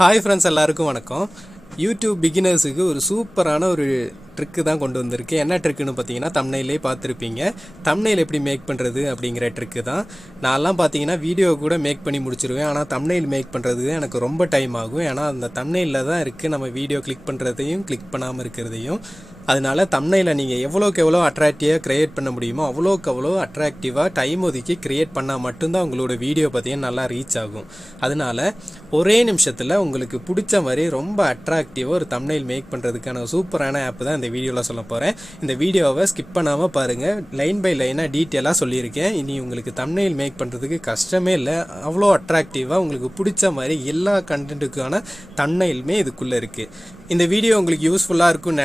Hi friends, எல்லாருக்கும் வணக்கம். YouTube பிகினர்ஸுக்கு ஒரு சூப்பரான ஒரு ட்ரிக்கு தான் கொண்டு வந்திருக்கு. என்ன ட்ரிக்குன்னு பார்த்தீங்கன்னா, தம்ப்நெயிலே பார்த்துருப்பீங்க. தம்ப்நெயில் எப்படி மேக் பண்ணுறது அப்படிங்கிற ட்ரிக்கு தான். நான்லாம் பார்த்தீங்கன்னா வீடியோ கூட மேக் பண்ணி முடிச்சிருவேன். ஆனால் தம்ப்நெயில் மேக் பண்ணுறதுக்கு எனக்கு ரொம்ப டைம் ஆகும். ஏன்னா அந்த தம்ப்நெயிலில் தான் இருக்குது நம்ம வீடியோ கிளிக் பண்ணுறதையும் கிளிக் பண்ணாமல் இருக்கிறதையும். அதனால தம்ப்நெயிலை நீங்கள் எவ்வளோக்கு எவ்வளோ அட்ராக்டிவாக க்ரியேட் பண்ண முடியுமோ அவ்வளோக்கு அவ்வளோ அட்ராக்டிவாக டைம் ஒதுக்கி க்ரியேட் பண்ணால் மட்டும்தான் உங்களோட வீடியோ பார்த்தீங்கன்னா நல்லா ரீச் ஆகும். அதனால ஒரே நிமிஷத்தில் உங்களுக்கு பிடிச்ச மாதிரி ரொம்ப அட்ராக்டிவாக ஒரு தம்ப்நெயில் மேக் பண்ணுறதுக்கான சூப்பரான ஆப் தான் இந்த வீடியோவில் சொல்ல போகிறேன். இந்த வீடியோவை ஸ்கிப் பண்ணாமல் பாருங்கள். லைன் பை லைனாக டீட்டெயிலாக சொல்லியிருக்கேன். இனி உங்களுக்கு தம்ப்நெயில் மேக் பண்ணுறதுக்கு கஷ்டமே இல்லை. அவ்வளோ அட்ராக்டிவாக உங்களுக்கு பிடிச்ச மாதிரி எல்லா கண்டென்ட்டுக்கான தம்ப்நெயிலுமே இதுக்குள்ளே இருக்குது. இந்த வீடியோ உங்களுக்கு யூஸ்ஃபுல்லாக இருக்கும்னு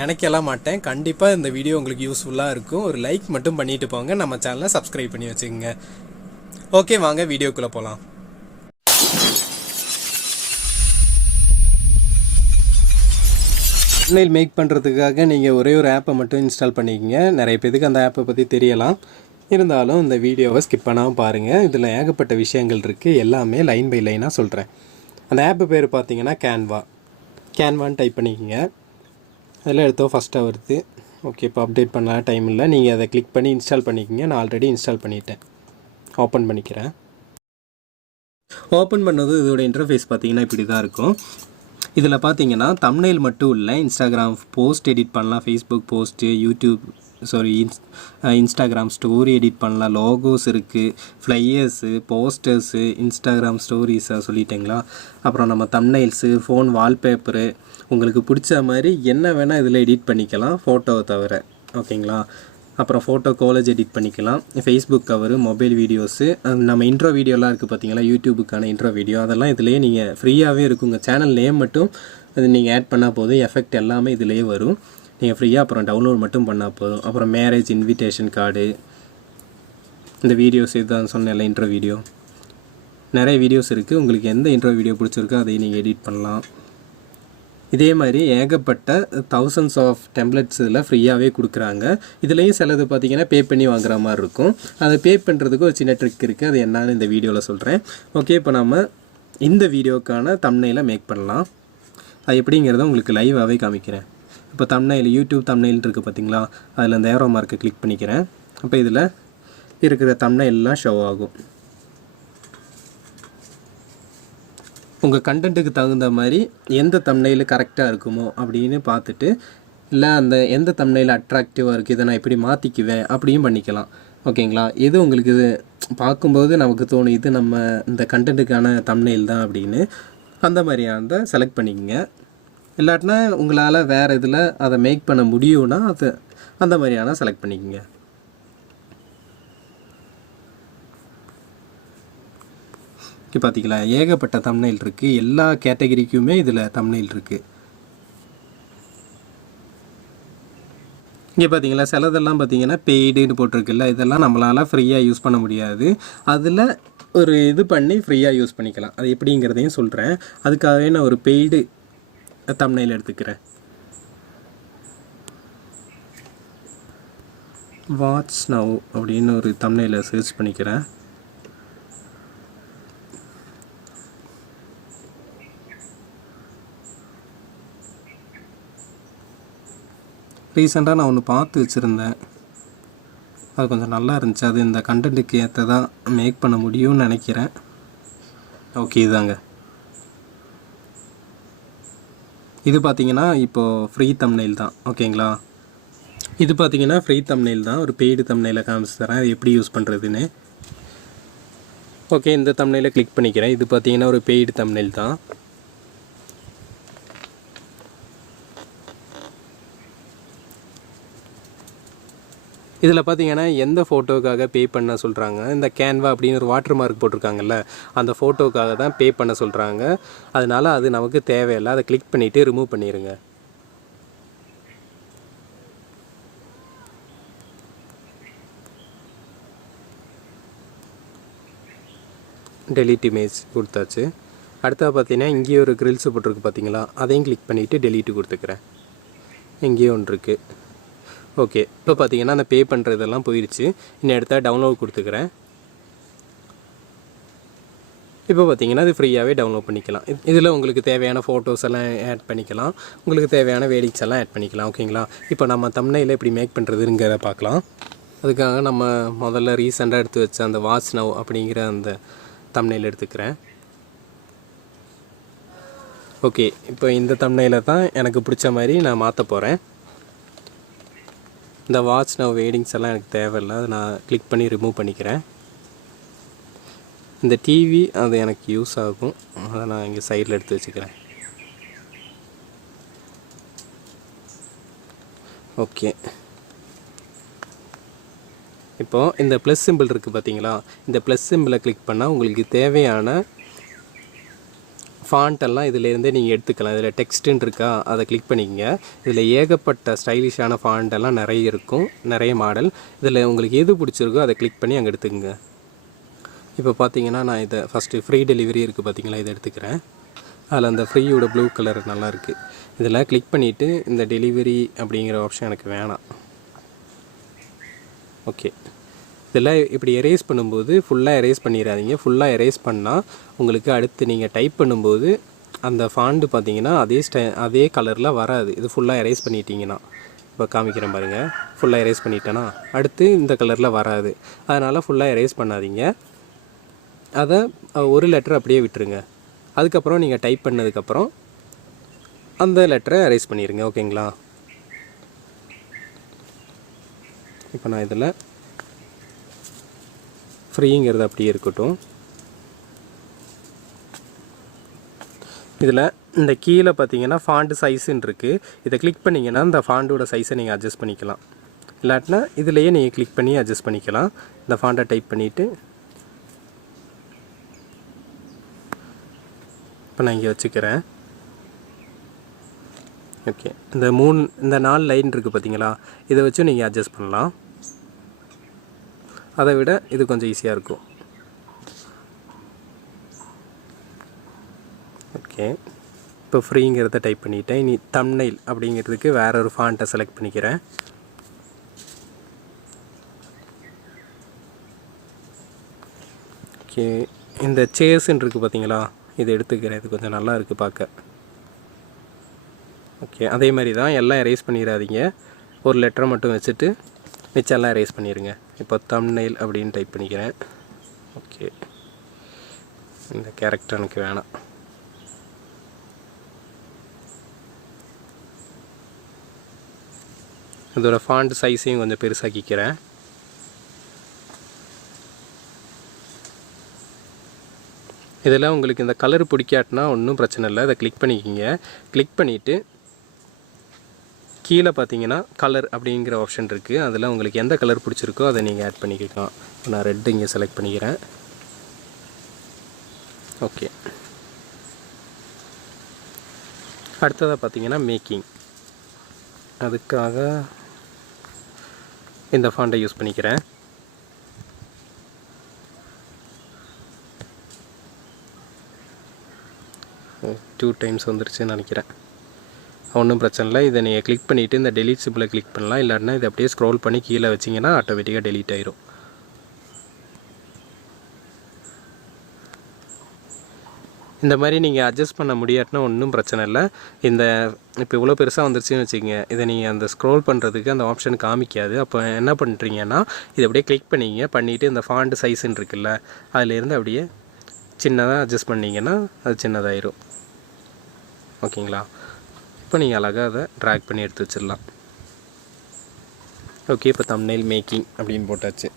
நினைக்கலாம் மாட்டேன். கண்டிப்பாக இந்த வீடியோ உங்களுக்கு யூஸ்ஃபுல்லாக இருக்கும். ஒரு லைக் மட்டும் பண்ணிட்டு போங்க. நம்ம சேனலை சப்ஸ்கிரைப் பண்ணி வச்சுக்கோங்க. ஓகே, வாங்க வீடியோக்குள்ளே போகலாம். தம்ப்நெயில் மேக் பண்ணுறதுக்காக நீங்கள் ஒரே ஒரு ஆப்பை மட்டும் இன்ஸ்டால் பண்ணிக்கங்க. நிறைய பேருக்கு அந்த ஆப்பை பற்றி தெரியலாம். இருந்தாலும் இந்த வீடியோவை ஸ்கிப் பண்ணாமல் பாருங்கள். இதில் ஏகப்பட்ட விஷயங்கள் இருக்குது. எல்லாமே லைன் பை லைனாக சொல்கிறேன். அந்த ஆப்பு பேர் பார்த்தீங்கன்னா கேன்வான்னு டைப் பண்ணிக்கோங்க. அதில் எடுத்தோ ஃபஸ்ட்டாக வருது. ஓகே, இப்போ அப்டேட் பண்ண டைம் இல்லை. நீங்கள் அதை கிளிக் பண்ணி இன்ஸ்டால் பண்ணிக்கோங்க. நான் ஆல்ரெடி இன்ஸ்டால் பண்ணிட்டேன். ஓப்பன் பண்ணிக்கிறேன். ஓப்பன் பண்ணது இதோட இன்டர்ஃபேஸ் பார்த்தீங்கன்னா இப்படி தான் இருக்கும். இதில் பார்த்தீங்கன்னா தம்ப்நெயில் மட்டும் இல்லை, இன்ஸ்டாகிராம் போஸ்ட் எடிட் பண்ணலாம், Facebook post, Instagram story edit பண்ணலாம், லோகோஸ் இருக்குது, ஃப்ளையர்ஸு, போஸ்டர்ஸு, இன்ஸ்டாகிராம் ஸ்டோரிஸாக சொல்லிட்டேங்களா. அப்புறம் நம்ம தம்ப்நெயில்ஸு, ஃபோன் வால்பேப்பரு, உங்களுக்கு பிடிச்ச மாதிரி என்ன வேணால் இதில் எடிட் பண்ணிக்கலாம், ஃபோட்டோவை தவிர. ஓகேங்களா. அப்புறம் ஃபோட்டோ கோலேஜ் எடிட் பண்ணிக்கலாம், ஃபேஸ்புக் கவரு, மொபைல் வீடியோஸு, நம்ம இன்ட்ரோ வீடியோலாம் இருக்குது பார்த்தீங்களா, யூடியூபுக்கான இன்ட்ரோ வீடியோ, அதெல்லாம் இதிலேயே நீங்கள் ஃப்ரீயாகவே இருக்குங்க. சேனல் நேம் மட்டும் அது நீங்கள் ஆட் பண்ணால் போதும். எஃபெக்ட் எல்லாமே இதிலேயே வரும். நீங்கள் ஃப்ரீயாக அப்புறம் டவுன்லோட் மட்டும் பண்ணால் போதும். அப்புறம் மேரேஜ் இன்விடேஷன் கார்டு, இந்த வீடியோஸ் இதுதான் சொன்னேன்ல, இன்ட்ரோ வீடியோ, நிறைய வீடியோஸ் இருக்குது. உங்களுக்கு எந்த இன்ட்ரோ வீடியோ பிடிச்சிருக்கோ அதை நீங்கள் எடிட் பண்ணலாம். இதே மாதிரி ஏகப்பட்ட தௌசண்ட்ஸ் ஆஃப் டெம்ப்ளேட்ஸ் இதில் ஃப்ரீயாகவே கொடுக்குறாங்க. இதுலேயும் சிலது பார்த்திங்கன்னா பே பண்ணி வாங்குற மாதிரி இருக்கும். அதை பே பண்ணுறதுக்கு ஒரு சின்ன ட்ரிக் இருக்குது. அது என்னன்னு இந்த வீடியோவில் சொல்கிறேன். ஓகே, இப்போ நம்ம இந்த வீடியோக்கான தம்ப்நெயிலை மேக் பண்ணலாம். அது எப்படிங்கிறத உங்களுக்கு லைவாகவே காமிக்கிறேன். இப்போ தம்ப்நெயில், யூடியூப் தம்ப்நெயில் இருக்குது பார்த்தீங்களா, அதில் அந்த ஏரோ மார்க்கை கிளிக் பண்ணிக்கிறேன். அப்போ இதில் இருக்கிற தம்ப்நெயில்லாம் ஷோ ஆகும். உங்கள் கண்டென்ட்டுக்கு தகுந்த மாதிரி எந்த தம்ப்நெயில் கரெக்டாக இருக்குமோ அப்படின்னு பார்த்துட்டு, இல்லை அந்த எந்த தம்ப்நெயில் அட்ராக்டிவாக இருக்குது, இதை நான் எப்படி மாற்றிக்குவேன் அப்படியும் பண்ணிக்கலாம். ஓகேங்களா. இது உங்களுக்கு இது பார்க்கும்போது நமக்கு தோணும், இது நம்ம இந்த கண்டென்ட்டுக்கான தம்ப்நெயில் தான் அப்படின்னு. அந்த மாதிரியானதை செலக்ட் பண்ணிக்கங்க. இல்லாட்டினா உங்களால் வேறு இதில் அதை மேக் பண்ண முடியும்னா அது அந்த மாதிரியான செலக்ட் பண்ணிக்கோங்க. இப்போ பார்த்தீங்களா, ஏகப்பட்ட தம்ப்நெயில் இருக்குது. எல்லா கேட்டகரிக்குமே இதில் தம்ப்நெயில் இருக்குது. இங்கே பார்த்தீங்களா, சிலதெல்லாம் பார்த்தீங்கன்னா பெய்டுன்னு போட்டிருக்குல்ல, இதெல்லாம் நம்மளால் ஃப்ரீயாக யூஸ் பண்ண முடியாது. அதில் ஒரு இது பண்ணி ஃப்ரீயாக யூஸ் பண்ணிக்கலாம். அது எப்படிங்கிறதையும் சொல்கிறேன். அதுக்காகவே நான் ஒரு பெய்டு தம்ப்நெயில் எடுத்துக்கிறேன். வாட்ச் நவ் அப்படின்னு ஒரு தம்ப்நெயிலை சர்ச் பண்ணிக்கிறேன். ரீசெண்டாக நான் ஒன்று பார்த்து வச்சுருந்தேன். அது கொஞ்சம் நல்லா இருந்துச்சு. அது இந்த கண்டென்ட்டுக்கு ஏற்றதான் மேக் பண்ண முடியும்னு நினைக்கிறேன். ஓகே, இதாங்க. இது பார்த்தீங்கன்னா இப்போது ஃப்ரீ தம்ப்நெயில் தான். ஓகேங்களா. இது பார்த்தீங்கன்னா ஃப்ரீ தம்ப்நெயில் தான். ஒரு பெய்டு தம்ப்நெயிலை காமிச்சு தரேன், அது எப்படி யூஸ் பண்ணுறதுன்னு. ஓகே, இந்த தம்ப்நெயிலை கிளிக் பண்ணிக்கிறேன். இது பார்த்தீங்கன்னா ஒரு பெய்டு தம்ப்நெயில் தான். இதில் பார்த்தீங்கன்னா எந்த ஃபோட்டோவுக்காக பே பண்ண சொல்கிறாங்க, இந்த கேன்வா அப்படின்னு ஒரு வாட்டர் மார்க் போட்டிருக்காங்கல்ல, அந்த ஃபோட்டோவுக்காக தான் பே பண்ண சொல்கிறாங்க. அதனால் அது நமக்கு தேவையில்லை. அதை கிளிக் பண்ணிவிட்டு ரிமூவ் பண்ணிடுங்க. டெலீட் இமேஜ் கொடுத்தாச்சு. அடுத்தது பார்த்தீங்கன்னா இங்கேயே ஒரு கிரில்ஸ் போட்டிருக்கு பார்த்தீங்களா, அதையும் கிளிக் பண்ணிவிட்டு டெலீட்டு கொடுத்துக்கிறேன். இங்கேயும் ஒன்று இருக்குது. ஓகே, இப்போ பார்த்தீங்கன்னா அந்த பே பண்ணுறதெல்லாம் போயிடுச்சு. இன்னும் எடுத்தால் டவுன்லோட் கொடுத்துக்கிறேன். இப்போ பார்த்தீங்கன்னா இது ஃப்ரீயாகவே டவுன்லோட் பண்ணிக்கலாம். இதில் உங்களுக்கு தேவையான ஃபோட்டோஸ் எல்லாம் ஆட் பண்ணிக்கலாம், உங்களுக்கு தேவையான வேடிக்ஸ் எல்லாம் ஆட் பண்ணிக்கலாம். ஓகேங்களா? இப்போ நம்ம தம்ப்நெயிலை எப்படி மேக் பண்ணுறதுங்கிறத பார்க்கலாம். அதுக்காக நம்ம முதல்ல ரீசெண்டாக எடுத்து வச்ச அந்த வாட்ச் நவ் அப்படிங்கிற அந்த தம்ப்நெயில் எடுத்துக்கிறேன். ஓகே, இப்போ இந்த தம்ப்நெயிலை தான் எனக்கு பிடிச்ச மாதிரி நான் மாற்ற போகிறேன். இந்த வாட்ச் நவ் வேடிங்ஸ் எல்லாம் எனக்கு தேவையில்லை, அதை நான் கிளிக் பண்ணி ரிமூவ் பண்ணிக்கிறேன். இந்த டிவி அது எனக்கு யூஸ் ஆகும், அதை நான் இங்கே சைடில் எடுத்து வச்சுக்கிறேன். ஓகே, இப்போது இந்த ப்ளஸ் சிம்பிள் இருக்குது பார்த்தீங்களா, இந்த ப்ளஸ் சிம்பிளை கிளிக் பண்ணால் உங்களுக்கு தேவையான ஃபாண்ட்டெல்லாம் இதிலேருந்தே நீங்கள் எடுத்துக்கலாம். இதில் டெக்ஸ்ட்டுன்னு இருக்கா, அதை கிளிக் பண்ணிக்கங்க. இதில் ஏகப்பட்ட ஸ்டைலிஷான ஃபாண்ட்டெல்லாம் நிறைய இருக்கும், நிறைய மாடல். இதில் உங்களுக்கு எது பிடிச்சிருக்கோ அதை கிளிக் பண்ணி அங்கே எடுத்துக்கங்க. இப்போ பார்த்தீங்கன்னா நான் இதை ஃபஸ்ட்டு ஃப்ரீ டெலிவரி இருக்குது பார்த்தீங்களா, இதை எடுத்துக்கிறேன். அதில் அந்த ஃப்ரீயோட ப்ளூ கலர் நல்லாயிருக்கு. இதில் கிளிக் பண்ணிவிட்டு இந்த டெலிவரி அப்படிங்கிற ஆப்ஷன் எனக்கு வேணாம். ஓகே, இதில் இப்படி எரேஸ் பண்ணும்போது ஃபுல்லாக எரேஸ் பண்ணிடாதீங்க. ஃபுல்லாக எரேஸ் பண்ணால் உங்களுக்கு அடுத்து நீங்கள் டைப் பண்ணும்போது அந்த ஃபாண்ட் பார்த்தீங்கன்னா அதே கலரில் வராது. இது ஃபுல்லாக எரேஸ் பண்ணிட்டீங்கன்னா, இப்போ காமிக்கிறேன் பாருங்கள், ஃபுல்லாக எரேஸ் பண்ணிட்டேன்னா அடுத்து இந்த கலரில் வராது. அதனால் ஃபுல்லாக எரேஸ் பண்ணாதீங்க, அதை ஒரு லெட்டர் அப்படியே விட்டுருங்க. அதுக்கப்புறம் நீங்கள் டைப் பண்ணதுக்கப்புறம் அந்த லெட்டரை எரேஸ் பண்ணிடுங்க. ஓகேங்களா? இப்போ நான் இதில் ஃப்ரீங்கிறது அப்படியே இருக்கட்டும். இதில் இந்த கீழே பார்த்தீங்கன்னா ஃபாண்ட் சைஸுன்னு இருக்குது. இதை கிளிக் பண்ணிங்கன்னா இந்த ஃபாண்டோட சைஸை நீங்கள் அட்ஜஸ்ட் பண்ணிக்கலாம். இல்லாட்டினா இதிலையே நீங்கள் கிளிக் பண்ணி அட்ஜஸ்ட் பண்ணிக்கலாம். இந்த ஃபாண்ட்டை டைப் பண்ணிவிட்டு இப்போ நான் இங்கே வச்சுக்கிறேன். ஓகே, இந்த 4 லைன் இருக்குது பார்த்தீங்களா, இதை வச்சு நீங்கள் அட்ஜஸ்ட் பண்ணலாம். அதை விட இது கொஞ்சம் ஈஸியாக இருக்கும். ஓகே, இப்போ ஃப்ரீங்கிறத டைப் பண்ணிவிட்டேன். இனி தம்ப்நெயில் அப்படிங்கிறதுக்கு வேற ஒரு ஃபாண்ட்டை செலக்ட் பண்ணிக்கிறேன். ஓகே, இந்த சேர்ஸ்ன்னு இருக்குது பார்த்தீங்களா, இதை எடுத்துக்கிறேன். இது கொஞ்சம் நல்லா இருக்குது பார்க்க. ஓகே, அதே மாதிரி தான் எல்லாம் எரேஸ் பண்ணிடாதீங்க, ஒரு லெட்டரை மட்டும் வச்சுட்டு மிச்செல்லாம் எரேஸ் பண்ணிடுங்க. இப்போ தம்ப்நெயில் அப்படின்னு டைப் பண்ணிக்கிறேன். ஓகே, இந்த கேரக்டர் எனக்கு வேணாம். இதோட ஃபாண்ட் சைஸையும் கொஞ்சம் பெருசாக்கிக்கிறேன். இதில் உங்களுக்கு இந்த கலர் பிடிக்காட்டினா ஒன்றும் பிரச்சனை இல்லை, அதை கிளிக் பண்ணிக்கிங்க. கிளிக் பண்ணிவிட்டு கீழே பார்த்தீங்கன்னா கலர் அப்படிங்கிற ஆப்ஷன் இருக்குது. அதில் உங்களுக்கு எந்த கலர் பிடிச்சிருக்கோ அதை நீங்கள் ஆட் பண்ணிக்கலாம். நான் ரெட்டு இங்கே செலக்ட் பண்ணிக்கிறேன். ஓகே, அடுத்ததாக பார்த்தீங்கன்னா மேக்கிங், அதுக்காக இந்த ஃபாண்டை யூஸ் பண்ணிக்கிறேன். டூ டைம்ஸ் வந்துருச்சுன்னு நினைக்கிறேன். ஒன்றும் பிரச்சனை இல்லை. இதை நீங்கள் கிளிக் பண்ணிவிட்டு இந்த டெலீட் சிம்பிளை கிளிக் பண்ணலாம். இல்லாட்டினா இதை அப்படியே ஸ்க்ரோல் பண்ணி கீழே வச்சிங்கன்னா ஆட்டோமேட்டிக்காக டெலீட் ஆயிரும். இந்த மாதிரி நீங்கள் அட்ஜஸ்ட் பண்ண முடியாட்டினா ஒன்றும் பிரச்சனை இல்லை. இந்த இப்போ இவ்வளோ பெருசாக வந்துருச்சுன்னு வச்சுக்கோங்க, இதை நீங்கள் அந்த ஸ்க்ரோல் பண்ணுறதுக்கு அந்த ஆப்ஷன் காமிக்காது. அப்போ என்ன பண்ணுறீங்கன்னா இதை அப்படியே கிளிக் பண்ணிவிட்டு இந்த ஃபாண்ட் சைஸுன்னு இருக்குல்ல, அதிலேருந்து அப்படியே சின்னதாக அட்ஜஸ்ட் பண்ணிங்கன்னா அது சின்னதாயிரும். ஓகேங்களா? இப்போ நீங்கள் அழகாக அதை ட்ராக் பண்ணி எடுத்து வச்சிடலாம். ஓகே, இப்போ தம்ப்நெயில் மேக்கிங் அப்படின்னு போட்டாச்சு.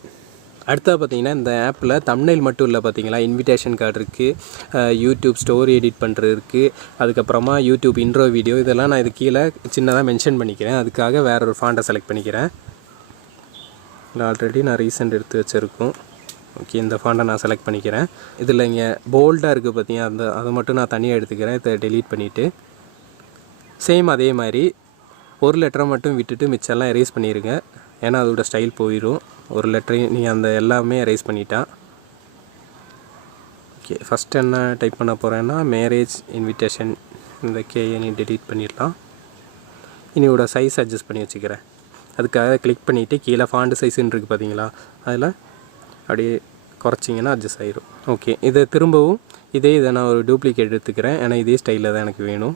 அடுத்தது பார்த்தீங்கன்னா இந்த ஆப்பில் தம்ப்நெயில் மட்டும் இல்லை பார்த்தீங்களா, இன்விடேஷன் கார்டு இருக்குது, யூடியூப் ஸ்டோரி எடிட் பண்ணுறது இருக்குது, அதுக்கப்புறமா யூடியூப் இன்ட்ரோ வீடியோ, இதெல்லாம் நான் இது கீழே சின்னதாக மென்ஷன் பண்ணிக்கிறேன். அதுக்காக வேற ஒரு ஃபாண்ட்டை செலக்ட் பண்ணிக்கிறேன். ஆல்ரெடி நான் ரீசெண்ட் எடுத்து வச்சுருக்கோம். ஓகே, இந்த ஃபாண்ட்டை நான் செலக்ட் பண்ணிக்கிறேன். இதில் இங்கே போல்டாக இருக்குது பார்த்தீங்கன்னா, அதை மட்டும் நான் தனியாக எடுத்துக்கிறேன். இதை டெலீட் பண்ணிவிட்டு சேம் அதே மாதிரி ஒரு லெட்டரை மட்டும் விட்டுட்டு மிச்செல்லாம் எரேஸ் பண்ணிடுங்க. ஏன்னா அதோட ஸ்டைல் போயிடும். ஒரு லெட்டரையும் நீங்கள் அந்த எல்லாமே எரேஸ் பண்ணிட்டா. ஓகே, ஃபஸ்ட்டு என்ன டைப் பண்ண போகிறேன்னா மேரேஜ் இன்விடேஷன், இந்த கேஏனி டெலீட் பண்ணிடலாம். இனியோட சைஸ் அட்ஜஸ்ட் பண்ணி வச்சுக்கிறேன். அதுக்காக கிளிக் பண்ணிவிட்டு கீழே ஃபாண்ட் சைஸுன்னு இருக்குது பார்த்தீங்களா, அதில் அப்படியே குறைச்சிங்கன்னா அட்ஜஸ்ட் ஆயிரும். ஓகே, இதை திரும்பவும் இதை நான் ஒரு டூப்ளிகேட் எடுத்துக்கிறேன். ஏன்னா இதே ஸ்டைலில் தான் எனக்கு வேணும்.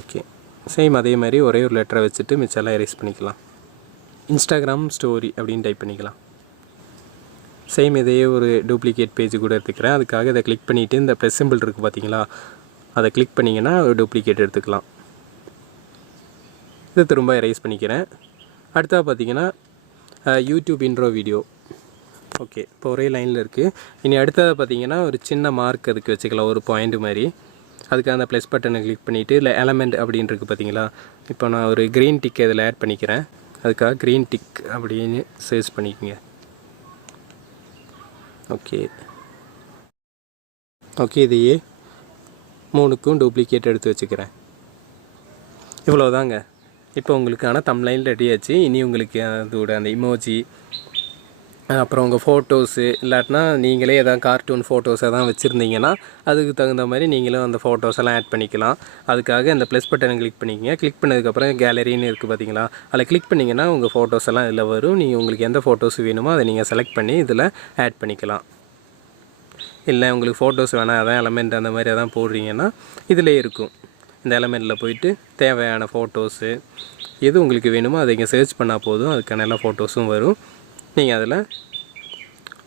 ஓகே, சேம் அதே மாதிரி ஒரே ஒரு லெட்டரை வச்சுட்டு மிச்செல்லாம் எரேஸ் பண்ணிக்கலாம். இன்ஸ்டாகிராம் ஸ்டோரி அப்படின்னு டைப் பண்ணிக்கலாம். சேம் இதையே ஒரு டூப்ளிகேட் பேஜ் கூட எடுத்துக்கிறேன். அதுக்காக இதை கிளிக் பண்ணிவிட்டு இந்த ப்ளஸ் சிம்பிள் இருக்குது பார்த்தீங்களா, அதை கிளிக் பண்ணிங்கன்னா ஒரு டூப்ளிகேட் எடுத்துக்கலாம். இதை திரும்ப எரேஸ் பண்ணிக்கிறேன். அடுத்தது பார்த்தீங்கன்னா யூடியூப் இன்ட்ரோ வீடியோ. ஓகே, இப்போ ஒரே லைனில் இருக்குது. இனி அடுத்தது பார்த்தீங்கன்னா ஒரு சின்ன மார்க் அதுக்கு வச்சுக்கலாம், ஒரு பாயிண்ட் மாதிரி. அதுக்காக அந்த ப்ளஸ் பட்டனை கிளிக் பண்ணிவிட்டு இல்லை எலமெண்ட் அப்படின்னு இருக்குது பார்த்தீங்களா, இப்போ நான் ஒரு க்ரீன் டிக் இதில் ஆட் பண்ணிக்கிறேன். அதுக்காக க்ரீன் டிக் அப்படின்னு சர்ச் பண்ணிக்கோங்க. ஓகே ஓகே, இதையே 3க்கும் டூப்ளிகேட் எடுத்து வச்சுக்கிறேன். இவ்வளோதாங்க. இப்போ உங்களுக்கான தம்ப்நெயில் ரெடி ஆச்சு. இனி உங்களுக்கு அதோட அந்த இமோஜி, அப்புறம் உங்கள் ஃபோட்டோஸு, இல்லாட்டினா நீங்களே எதாவது கார்ட்டூன் ஃபோட்டோஸ் எதாவது வச்சுருந்தீங்கன்னா அதுக்கு தகுந்த மாதிரி நீங்களும் அந்த ஃபோட்டோஸ் எல்லாம் ஆட் பண்ணிக்கலாம். அதுக்காக இந்த ப்ளஸ் பட்டனை கிளிக் பண்ணிக்கங்க. கிளிக் பண்ணதுக்கப்புறம் கேலரின்னு இருக்குது பார்த்தீங்களா, அதில் கிளிக் பண்ணிங்கன்னா உங்கள் ஃபோட்டோஸ் எல்லாம் இதில் வரும். நீங்கள் உங்களுக்கு எந்த ஃபோட்டோஸ் வேணுமோ அதை நீங்கள் செலக்ட் பண்ணி இதில் ஆட் பண்ணிக்கலாம். இல்லை உங்களுக்கு ஃபோட்டோஸ் வேணாம், அதான் எலமெண்ட் அந்த மாதிரி எதாவது போடுறீங்கன்னா இதிலே இருக்கும். இந்த எலமெண்ட்டில் போயிட்டு தேவையான ஃபோட்டோஸு எது உங்களுக்கு வேணுமோ அதை இங்கே சர்ச் பண்ணால் போதும், அதுக்கான எல்லா ஃபோட்டோஸும் வரும். நீங்கள் அதில்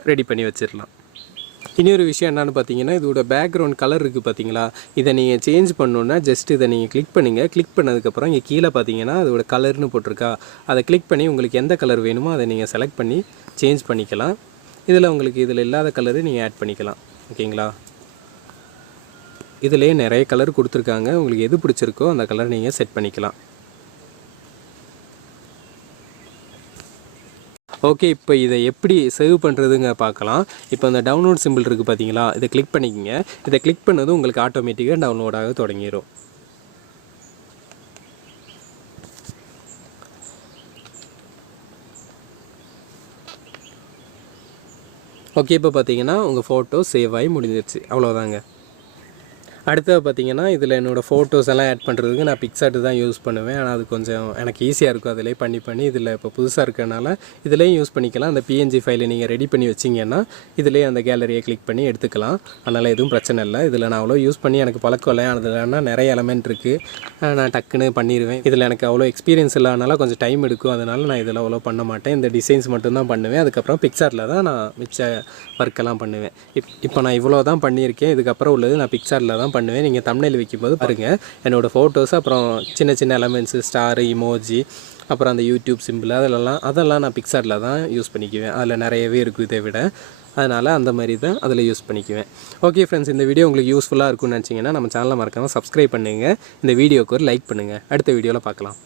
ரெடி பண்ணி வச்சிடலாம். இன்னொரு விஷயம் என்னென்னு பார்த்தீங்கன்னா, இதோட பேக்ரவுண்ட் கலர் இருக்குது பார்த்தீங்களா, இதை நீங்கள் சேஞ்ச் பண்ணணுன்னா ஜஸ்ட் இதை நீங்கள் கிளிக் பண்ணுங்கள். கிளிக் பண்ணதுக்கப்புறம் இங்கே கீழே பார்த்தீங்கன்னா அதோட கலர்னு போட்டிருக்கா, அதை கிளிக் பண்ணி உங்களுக்கு எந்த கலர் வேணுமோ அதை நீங்கள் செலக்ட் பண்ணி சேஞ்ச் பண்ணிக்கலாம். இதில் உங்களுக்கு இதில் இல்லாத கலரு நீங்கள் ஆட் பண்ணிக்கலாம். ஓகேங்களா, இதிலே நிறைய கலர் கொடுத்துருக்காங்க. உங்களுக்கு எது பிடிச்சிருக்கோ அந்த கலர் நீங்கள் செட் பண்ணிக்கலாம். ஓகே, இப்போ இதை எப்படி சேவ் பண்ணுறதுங்க பார்க்கலாம். இப்போ அந்த டவுன்லோட் சிம்பிள் இருக்குது பார்த்தீங்களா, இதை கிளிக் பண்ணிக்கங்க. இதை கிளிக் பண்ணதும் உங்களுக்கு ஆட்டோமேட்டிக்காக டவுன்லோடாக தொடங்கிடும். ஓகே, இப்போ பார்த்தீங்கன்னா உங்கள் ஃபோட்டோ சேவ் ஆகி முடிஞ்சிருச்சு. அவ்வளோதாங்க. அடுத்தது பார்த்தீங்கன்னா இதில் என்னோடய ஃபோட்டோஸ் எல்லாம் ஆட் பண்ணுறதுக்கு நான் பிக்சார்ட் தான் யூஸ் பண்ணுவேன். ஆனால் அது கொஞ்சம் எனக்கு ஈஸியாக இருக்கும். அதிலே பண்ணி இதில் இப்போ புதுசாக இருக்கிறனால இதிலேயும் யூஸ் பண்ணிக்கலாம். அந்த பிஎன்ஜி ஃபைலை நீங்கள் ரெடி பண்ணி வச்சிங்கன்னா இதிலே அந்த கேலரியை கிளிக் பண்ணி எடுத்துக்கலாம். அதனால் எதுவும் பிரச்சனை இல்லை. இதில் நான் அவ்வளோ யூஸ் பண்ணி எனக்கு பழக்கம் இல்லை. அதில்னா நிறைய எலமெண்ட் இருக்குது, நான் டக்குன்னு பண்ணிடுவேன். இதில் எனக்கு அவ்வளோ எக்ஸ்பீரியன்ஸ் இல்லாதனால கொஞ்சம் டைம் எடுக்கும். அதனால் நான் இதில் அவ்வளோ பண்ண மாட்டேன். இந்த டிசைன்ஸ் மட்டும்தான் பண்ணுவேன். அதுக்கப்புறம் பிக்சார்ட்டில் தான் நான் மிச்ச ஒர்க்கெல்லாம் பண்ணுவேன். இப்போ நான் இவ்வளோ தான் பண்ணியிருக்கேன். இதுக்கப்புறம் உள்ளது நான் பிக்சார்ட்டில் தான் பண்ணுவேன். நீங்கள் தம்ப்நெயில் வைக்கும்போது பாருங்கள், என்னோடய ஃபோட்டோஸ், அப்புறம் சின்ன சின்ன எலமெண்ட்ஸு, ஸ்டாரு, இமோஜி, அப்புறம் அந்த யூடியூப் சிம்பிள் அதெல்லாம் நான் பிக்சார்ட்டில் தான் யூஸ் பண்ணிக்குவேன். அதில் நிறையவே இருக்கும் இதை விட. அதனால் அந்த மாதிரி தான் அதில் யூஸ் பண்ணிக்குவேன். ஓகே ஃப்ரெண்ட்ஸ், இந்த வீடியோ உங்களுக்கு யூஸ்ஃபுல்லாக இருக்கும்னு நினச்சிங்கன்னா நம்ம சேனலை மறக்காமல் சப்ஸ்கிரைப் பண்ணுங்கள். இந்த வீடியோக்கு ஒரு லைக் பண்ணுங்கள். அடுத்த வீடியோவில் பார்க்கலாம்.